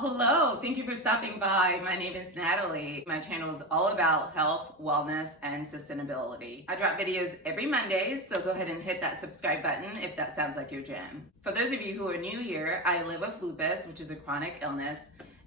Well, hello. Thank you for stopping by. My name is Natalie. My channel is all about health, wellness, and sustainability. I drop videos every Monday, so go ahead and hit that subscribe button if that sounds like your jam. For those of you who are new here, I live with lupus, which is a chronic illness,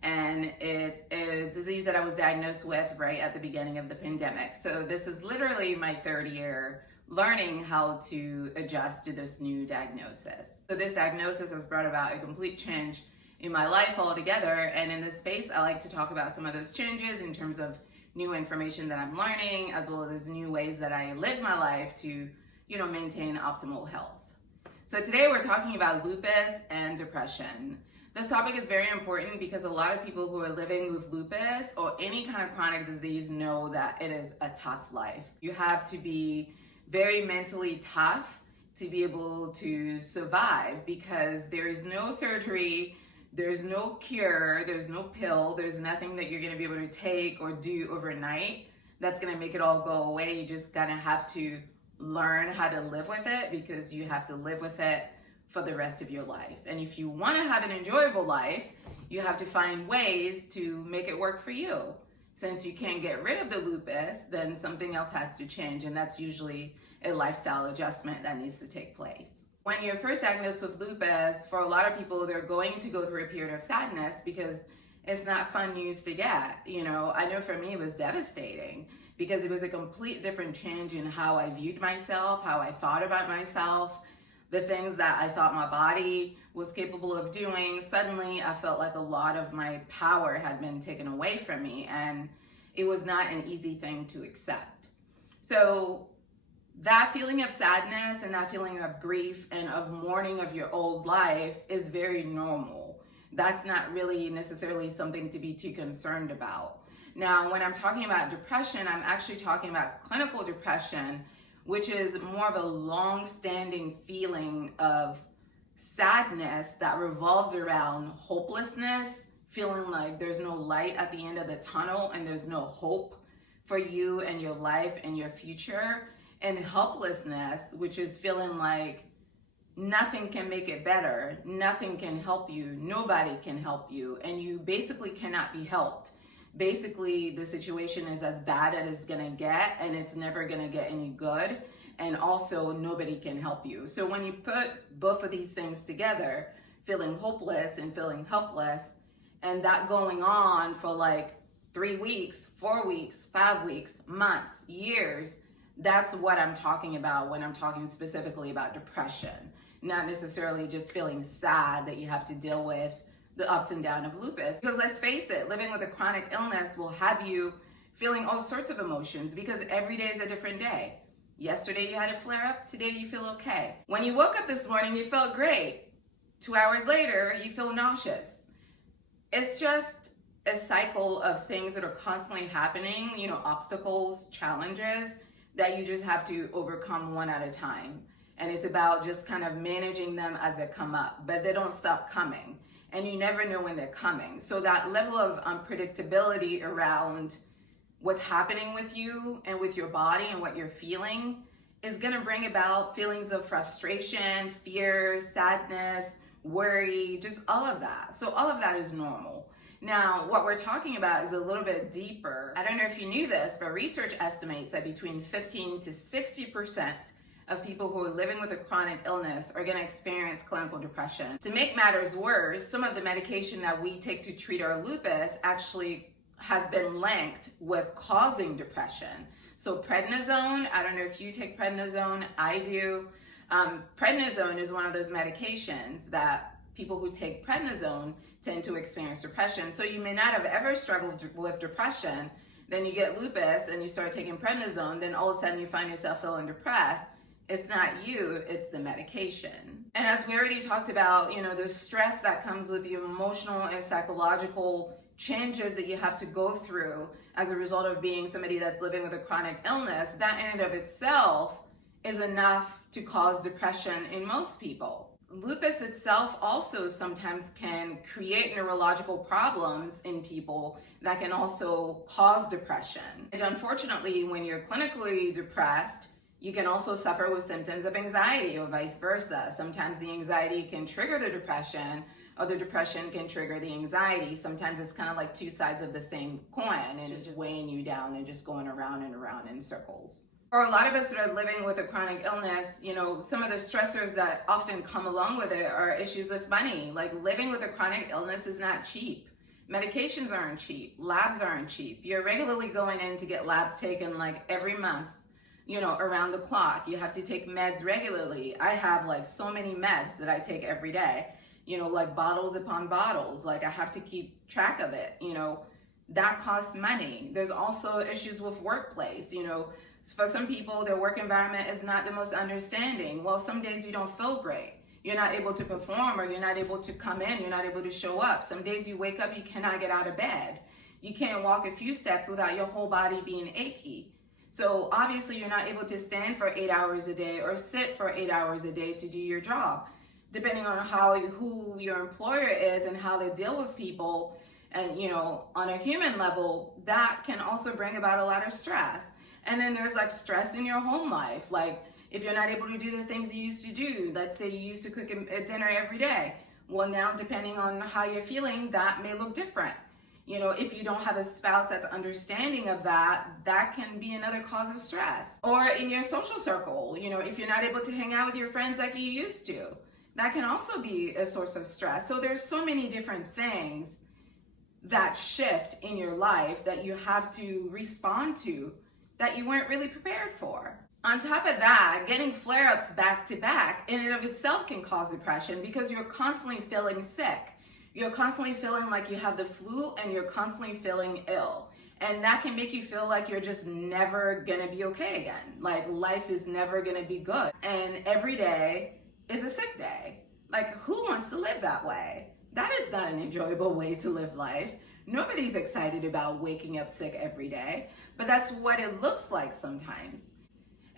and it's a disease that I was diagnosed with right at the beginning of the pandemic. So this is literally my third year learning how to adjust to this new diagnosis. So this diagnosis has brought about a complete change in my life altogether, and in this space I like to talk about some of those changes in terms of new information that I'm learning, as well as new ways that I live my life to, maintain optimal health. So today we're talking about lupus and depression. This topic is very important because a lot of people who are living with lupus or any kind of chronic disease know that it is a tough life. You have to be very mentally tough to be able to survive, because there is no surgery, there's no cure, there's no pill, there's nothing that you're gonna be able to take or do overnight that's gonna make it all go away. You just gotta have to learn how to live with it, because you have to live with it for the rest of your life. And if you wanna have an enjoyable life, you have to find ways to make it work for you. Since you can't get rid of the lupus, then something else has to change, and that's usually a lifestyle adjustment that needs to take place. When you're first diagnosed with lupus, for a lot of people, they're going to go through a period of sadness because it's not fun news to get. I know for me it was devastating because it was a complete different change in how I viewed myself, how I thought about myself, the things that I thought my body was capable of doing. Suddenly I felt like a lot of my power had been taken away from me, and it was not an easy thing to accept. So that feeling of sadness and that feeling of grief and of mourning of your old life is very normal. That's not really necessarily something to be too concerned about. Now, when I'm talking about depression, I'm actually talking about clinical depression, which is more of a long-standing feeling of sadness that revolves around hopelessness, feeling like there's no light at the end of the tunnel and there's no hope for you and your life and your future. And helplessness, which is feeling like nothing can make it better, nothing can help you, nobody can help you, and you basically cannot be helped. Basically, the situation is as bad as it's gonna get, and it's never gonna get any good, and also nobody can help you. So when you put both of these things together, feeling hopeless and feeling helpless, and that going on for like 3 weeks, 4 weeks, 5 weeks, months, years, that's what I'm talking about when I'm talking specifically about depression. Not necessarily just feeling sad that you have to deal with the ups and downs of lupus. Because let's face it, living with a chronic illness will have you feeling all sorts of emotions, because every day is a different day. Yesterday you had a flare up, today you feel okay. When you woke up this morning, you felt great. 2 hours later, you feel nauseous. It's just a cycle of things that are constantly happening, obstacles, challenges, that you just have to overcome one at a time. And it's about just kind of managing them as they come up, but they don't stop coming, and you never know when they're coming. So that level of unpredictability around what's happening with you and with your body and what you're feeling is gonna bring about feelings of frustration, fear, sadness, worry, just all of that. So all of that is normal. Now, what we're talking about is a little bit deeper. I don't know if you knew this, but research estimates that between 15 to 60% of people who are living with a chronic illness are going to experience clinical depression. To make matters worse, some of the medication that we take to treat our lupus actually has been linked with causing depression. So prednisone, I don't know if you take prednisone, I do. Prednisone is one of those medications that people who take prednisone tend to experience depression. So you may not have ever struggled with depression, then you get lupus and you start taking prednisone, then all of a sudden you find yourself feeling depressed. It's not you, it's the medication. And as we already talked about, the stress that comes with the emotional and psychological changes that you have to go through as a result of being somebody that's living with a chronic illness, that in and of itself is enough to cause depression in most people. Lupus itself also sometimes can create neurological problems in people that can also cause depression. And unfortunately, when you're clinically depressed, you can also suffer with symptoms of anxiety or vice versa. Sometimes the anxiety can trigger the depression, Although depression can trigger the anxiety, sometimes it's kind of like two sides of the same coin, and it's just weighing you down and just going around and around in circles. For a lot of us that are living with a chronic illness, some of the stressors that often come along with it are issues with money. Like, living with a chronic illness is not cheap. Medications aren't cheap. Labs aren't cheap. You're regularly going in to get labs taken like every month, around the clock. You have to take meds regularly. I have like so many meds that I take every day, like bottles upon bottles. Like, I have to keep track of it. That costs money. There's also issues with workplace. For some people, their work environment is not the most understanding. Well, some days you don't feel great. You're not able to perform, or you're not able to come in. You're not able to show up. Some days you wake up, you cannot get out of bed. You can't walk a few steps without your whole body being achy. So obviously you're not able to stand for 8 hours a day or sit for 8 hours a day to do your job. Depending on who your employer is and how they deal with people, and on a human level, that can also bring about a lot of stress. And then there's like stress in your home life. Like, if you're not able to do the things you used to do, let's say you used to cook a dinner every day. Well, now depending on how you're feeling, that may look different. If you don't have a spouse that's understanding of that, that can be another cause of stress. Or in your social circle, if you're not able to hang out with your friends like you used to, that can also be a source of stress. So there's so many different things that shift in your life that you have to respond to that you weren't really prepared for. On top of that, getting flare-ups back to back in and of itself can cause depression, because you're constantly feeling sick. You're constantly feeling like you have the flu, and you're constantly feeling ill. And that can make you feel like you're just never gonna be okay again. Like, life is never gonna be good. And every day is a sick day. Like, who wants to live that way? That is not an enjoyable way to live life. Nobody's excited about waking up sick every day, but that's what it looks like sometimes.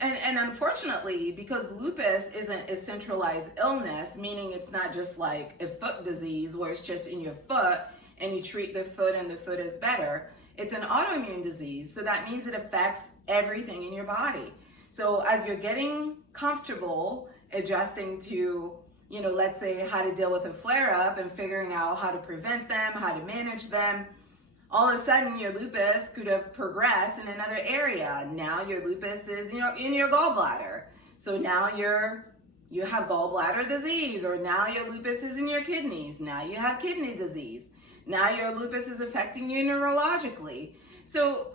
And unfortunately, because lupus isn't a centralized illness, meaning it's not just like a foot disease where it's just in your foot and you treat the foot and the foot is better, it's an autoimmune disease. So that means it affects everything in your body. So as you're getting comfortable adjusting to, let's say, how to deal with a flare-up and figuring out how to prevent them, how to manage them, all of a sudden your lupus could have progressed in another area. Now your lupus is, in your gallbladder. So now you have gallbladder disease, or now your lupus is in your kidneys. Now you have kidney disease. Now your lupus is affecting you neurologically. So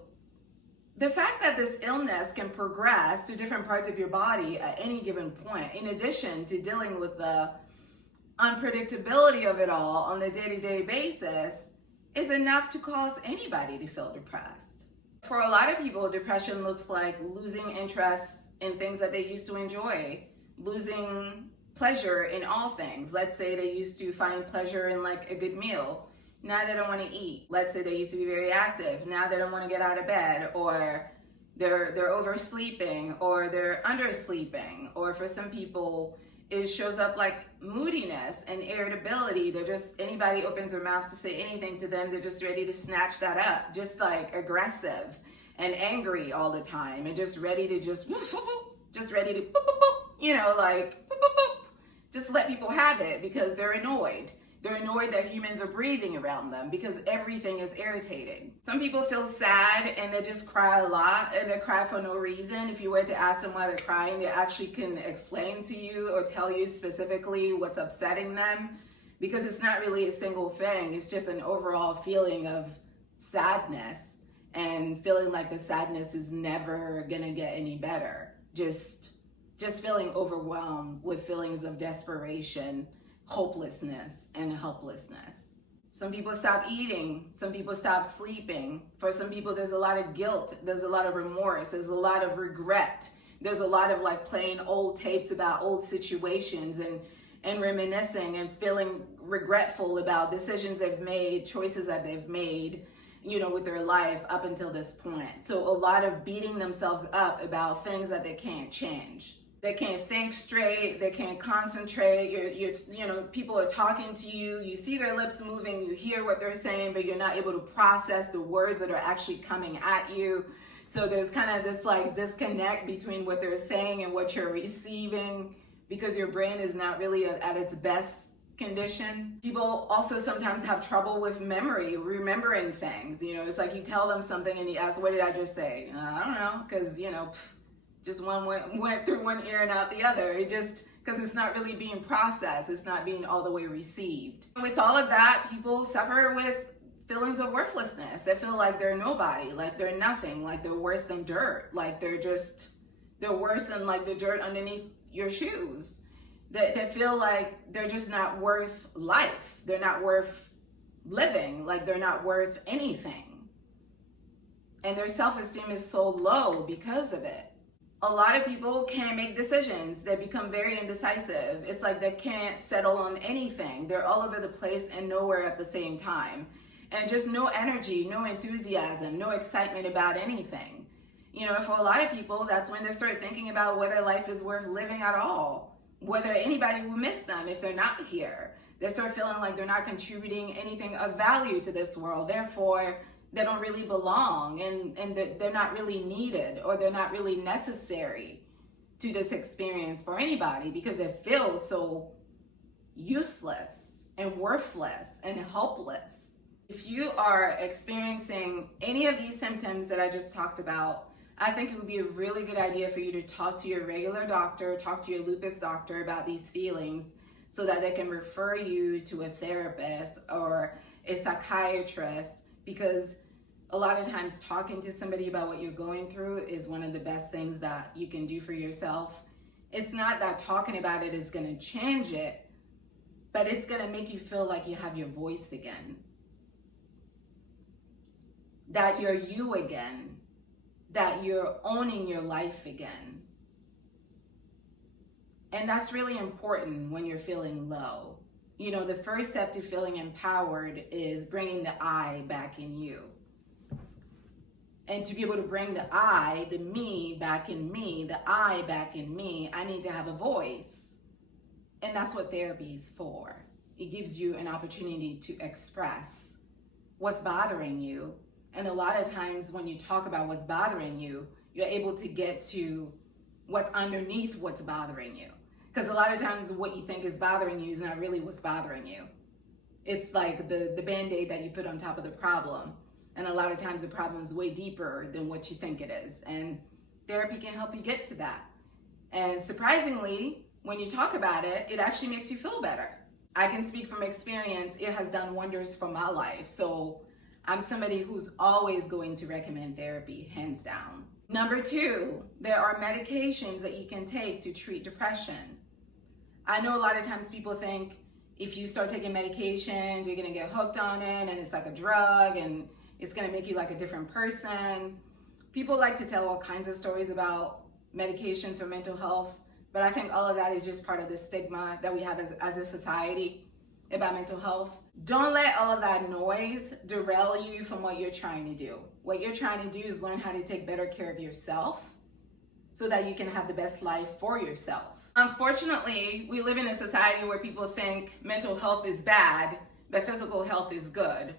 the fact that this illness can progress to different parts of your body at any given point, in addition to dealing with the unpredictability of it all on a day-to-day basis, is enough to cause anybody to feel depressed. For a lot of people, depression looks like losing interest in things that they used to enjoy, losing pleasure in all things. Let's say they used to find pleasure in like a good meal. Now they don't want to eat. Let's say they used to be very active. Now they don't want to get out of bed, or they're oversleeping, or they're undersleeping. Or for some people, it shows up like moodiness and irritability. They're just, anybody opens their mouth to say anything to them, they're just ready to snatch that up. Just like aggressive and angry all the time, and just ready to just ready to like just let people have it, because they're annoyed. They're annoyed that humans are breathing around them, because everything is irritating. Some people feel sad and they just cry a lot, and they cry for no reason. If you were to ask them why they're crying, they actually can explain to you or tell you specifically what's upsetting them, because it's not really a single thing. It's just an overall feeling of sadness, and feeling like the sadness is never gonna get any better. Just feeling overwhelmed with feelings of desperation, hopelessness, and helplessness. Some people stop eating, some people stop sleeping. For some people, there's a lot of guilt, there's a lot of remorse, there's a lot of regret. There's a lot of like playing old tapes about old situations and reminiscing and feeling regretful about decisions they've made, choices that they've made, with their life up until this point. So a lot of beating themselves up about things that they can't change. They can't think straight, they can't concentrate, people are talking to you, you see their lips moving, you hear what they're saying, but you're not able to process the words that are actually coming at you. So there's kind of this like disconnect between what they're saying and what you're receiving, because your brain is not really at its best condition. People also sometimes have trouble with memory, remembering things. It's like you tell them something and you ask, what did I just say? I don't know, because, just one went through one ear and out the other. Because it's not really being processed. It's not being all the way received. With all of that, people suffer with feelings of worthlessness. They feel like they're nobody, like they're nothing, like they're worse than dirt, like they're worse than like the dirt underneath your shoes. They feel like they're just not worth life. They're not worth living, like they're not worth anything. And their self-esteem is so low because of it. A lot of people can't make decisions. They become very indecisive. It's like they can't settle on anything. They're all over the place and nowhere at the same time. And just no energy, no enthusiasm, no excitement about anything. For a lot of people, that's when they start thinking about whether life is worth living at all, whether anybody will miss them if they're not here. They start feeling like they're not contributing anything of value to this world. Therefore, they don't really belong and they're not really needed, or they're not really necessary to this experience for anybody, because it feels so useless and worthless and helpless. If you are experiencing any of these symptoms that I just talked about, I think it would be a really good idea for you to talk to your regular doctor, talk to your lupus doctor about these feelings, so that they can refer you to a therapist or a psychiatrist, because a lot of times talking to somebody about what you're going through is one of the best things that you can do for yourself. It's not that talking about it is going to change it, but it's going to make you feel like you have your voice again, that you're you again, that you're owning your life again. And that's really important when you're feeling low. The first step to feeling empowered is bringing the I back in you. And to be able to bring the I, the me back in me, the I back in me, I need to have a voice. And that's what therapy is for. It gives you an opportunity to express what's bothering you. And a lot of times when you talk about what's bothering you, you're able to get to what's underneath what's bothering you. Because a lot of times what you think is bothering you is not really what's bothering you. It's like the Band-Aid that you put on top of the problem. And a lot of times the problem is way deeper than what you think it is. And therapy can help you get to that. And surprisingly, when you talk about it, it actually makes you feel better. I can speak from experience. It has done wonders for my life. So I'm somebody who's always going to recommend therapy, hands down. Number 2, there are medications that you can take to treat depression. I know a lot of times people think if you start taking medications, you're gonna get hooked on it and it's like a drug and it's gonna make you like a different person. People like to tell all kinds of stories about medications for mental health, but I think all of that is just part of the stigma that we have as a society about mental health. Don't let all of that noise derail you from what you're trying to do. What you're trying to do is learn how to take better care of yourself so that you can have the best life for yourself. Unfortunately, we live in a society where people think mental health is bad, but physical health is good,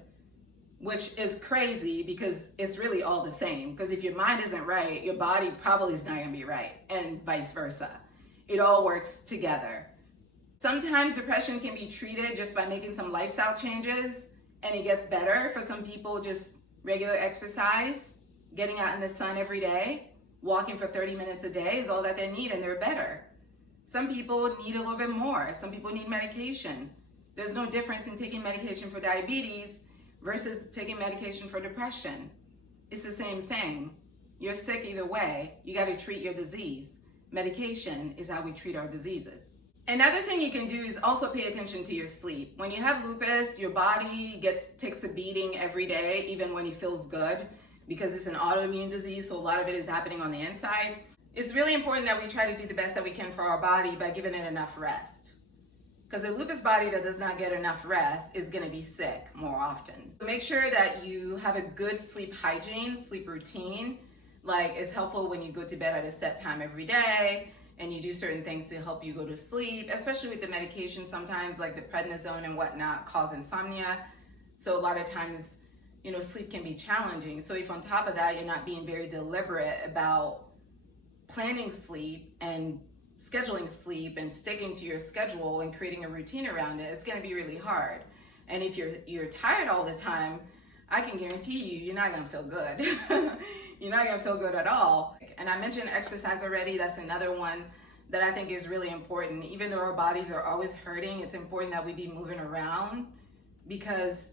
which is crazy because it's really all the same. Because if your mind isn't right, your body probably is not going to be right, and vice versa. It all works together. Sometimes depression can be treated just by making some lifestyle changes and it gets better. For some people, just regular exercise, getting out in the sun every day, walking for 30 minutes a day is all that they need and they're better. Some people need a little bit more. Some people need medication. There's no difference in taking medication for diabetes versus taking medication for depression. It's the same thing. You're sick either way. You got to treat your disease. Medication is how we treat our diseases. Another thing you can do is also pay attention to your sleep. When you have lupus, your body takes a beating every day, even when it feels good, because it's an autoimmune disease, so a lot of it is happening on the inside. It's really important that we try to do the best that we can for our body by giving it enough rest. Because a lupus body that does not get enough rest is going to be sick more often. So make sure that you have a good sleep hygiene, sleep routine. Like, it's helpful when you go to bed at a set time every day, and you do certain things to help you go to sleep, especially with the medication sometimes, like the prednisone and whatnot, cause insomnia. So a lot of times, sleep can be challenging. So if on top of that, you're not being very deliberate about planning sleep and scheduling sleep and sticking to your schedule and creating a routine around it, it's going to be really hard. And if you're tired all the time, I can guarantee you're not going to feel good. You're not going to feel good at all. And I mentioned exercise already. That's another one that I think is really important. Even though our bodies are always hurting, it's important that we be moving around, because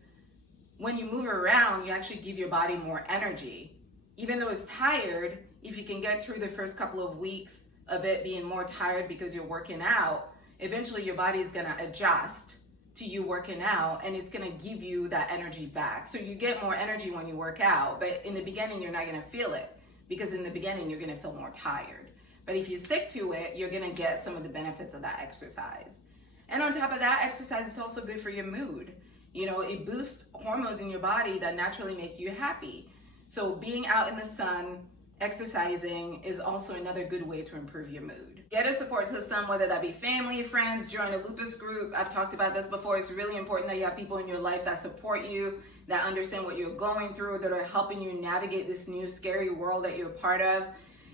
when you move around, you actually give your body more energy. Even though it's tired, if you can get through the first couple of weeks of it being more tired because you're working out, eventually your body is going to adjust to you working out, and it's going to give you that energy back. So you get more energy when you work out, but in the beginning you're not going to feel it, because in the beginning you're going to feel more tired. But if you stick to it, you're going to get some of the benefits of that exercise. And on top of that, exercise is also good for your mood. It boosts hormones in your body that naturally make you happy. So being out in the sun, exercising is also another good way to improve your mood. Get a support system, whether that be family, friends, join a lupus group. I've talked about this before. It's really important that you have people in your life that support you, that understand what you're going through, that are helping you navigate this new scary world that you're part of.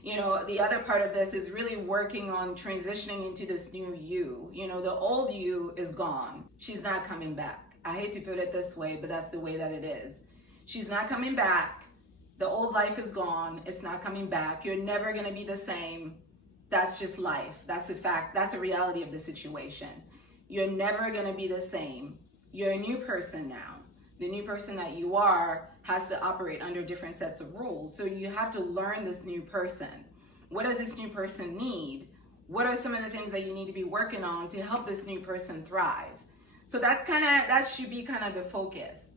The other part of this is really working on transitioning into this new you. The old you is gone. She's not coming back. I hate to put it this way, but that's the way that it is. She's not coming back. The old life is gone. It's not coming back. You're never going to be the same. That's just life. That's a fact. That's a reality of the situation. You're never going to be the same. You're a new person now. The new person that you are has to operate under different sets of rules. So you have to learn this new person. What does this new person need? What are some of the things that you need to be working on to help this new person thrive? So that should be kind of the focus.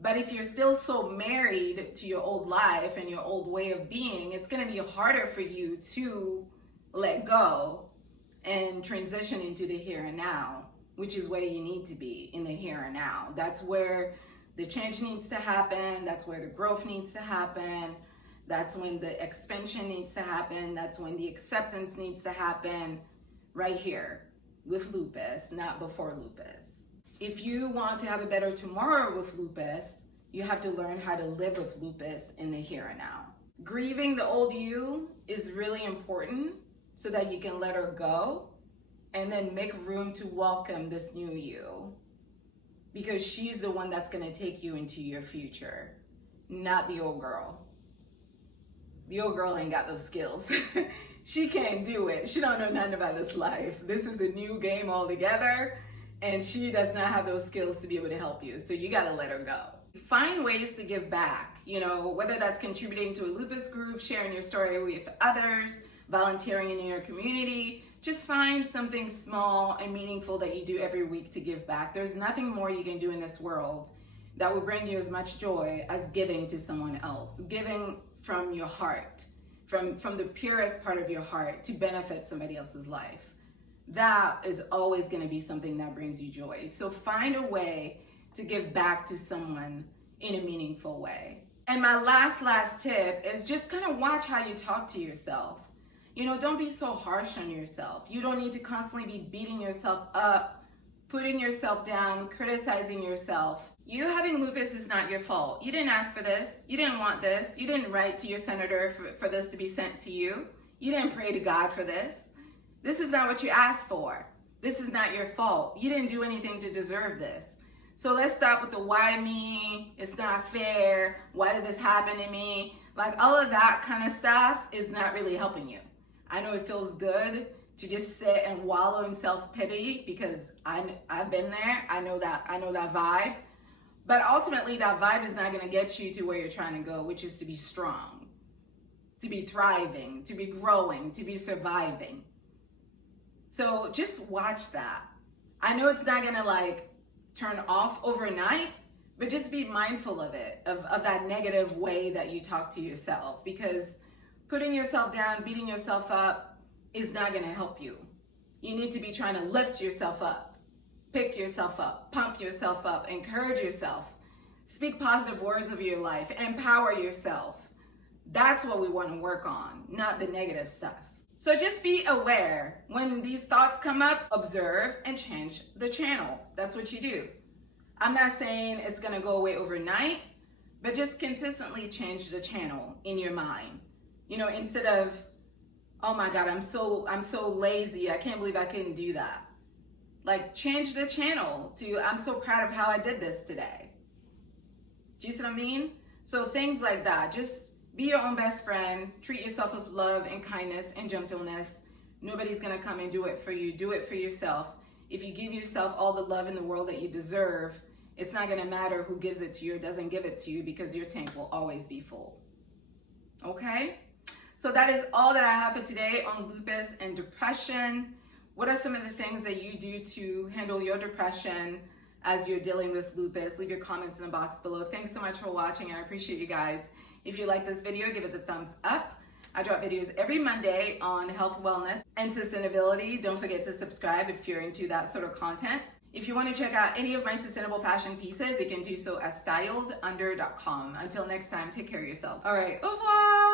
But if you're still so married to your old life and your old way of being, it's going to be harder for you to let go and transition into the here and now, which is where you need to be, in the here and now. That's where the change needs to happen. That's where the growth needs to happen. That's when the expansion needs to happen. That's when the acceptance needs to happen, right here with lupus, not before lupus. If you want to have a better tomorrow with lupus, you have to learn how to live with lupus in the here and now. Grieving the old you is really important so that you can let her go and then make room to welcome this new you, because she's the one that's going to take you into your future, not the old girl. The old girl ain't got those skills. She can't do it. She don't know nothing about this life. This is a new game altogether, and she does not have those skills to be able to help you. So you got to let her go. Find ways to give back, whether that's contributing to a lupus group, sharing your story with others, volunteering in your community. Just find something small and meaningful that you do every week to give back. There's nothing more you can do in this world that will bring you as much joy as giving to someone else. Giving from your heart, from the purest part of your heart to benefit somebody else's life. That is always going to be something that brings you joy. So find a way to give back to someone in a meaningful way. And my last tip is just kind of watch how you talk to yourself. Don't be so harsh on yourself. You don't need to constantly be beating yourself up, putting yourself down, criticizing yourself. You having lupus is not your fault. You didn't ask for this. You didn't want this. You didn't write to your senator for this to be sent to you. You didn't pray to God for this. This is not what you asked for. This is not your fault. You didn't do anything to deserve this. So let's stop with the why me, it's not fair, why did this happen to me? Like all of that kind of stuff is not really helping you. I know it feels good to just sit and wallow in self-pity because I've been there. I know that vibe. But ultimately that vibe is not going to get you to where you're trying to go, which is to be strong, to be thriving, to be growing, to be surviving. So just watch that. I know it's not going to turn off overnight, but just be mindful of it, of that negative way that you talk to yourself, because putting yourself down, beating yourself up is not going to help you. You need to be trying to lift yourself up, pick yourself up, pump yourself up, encourage yourself, speak positive words of your life, empower yourself. That's what we want to work on, not the negative stuff. So just be aware. When these thoughts come up, observe and change the channel. That's what you do. I'm not saying it's going to go away overnight, but just consistently change the channel in your mind. Instead of oh my God, I'm so lazy. I can't believe I couldn't do that. Like, change the channel to, I'm so proud of how I did this today. Do you see what I mean? So things like that. Just be your own best friend. Treat yourself with love and kindness and gentleness. Nobody's gonna come and do it for you. Do it for yourself. If you give yourself all the love in the world that you deserve, it's not gonna matter who gives it to you or doesn't give it to you, because your tank will always be full. Okay? So that is all that I have for today on lupus and depression. What are some of the things that you do to handle your depression as you're dealing with lupus? Leave your comments in the box below. Thanks so much for watching. I appreciate you guys. If you like this video, give it the thumbs up. I drop videos every Monday on health, wellness, and sustainability. Don't forget to subscribe if you're into that sort of content. If you want to check out any of my sustainable fashion pieces, you can do so at styledunder.com. Until next time, take care of yourselves. All right, au revoir.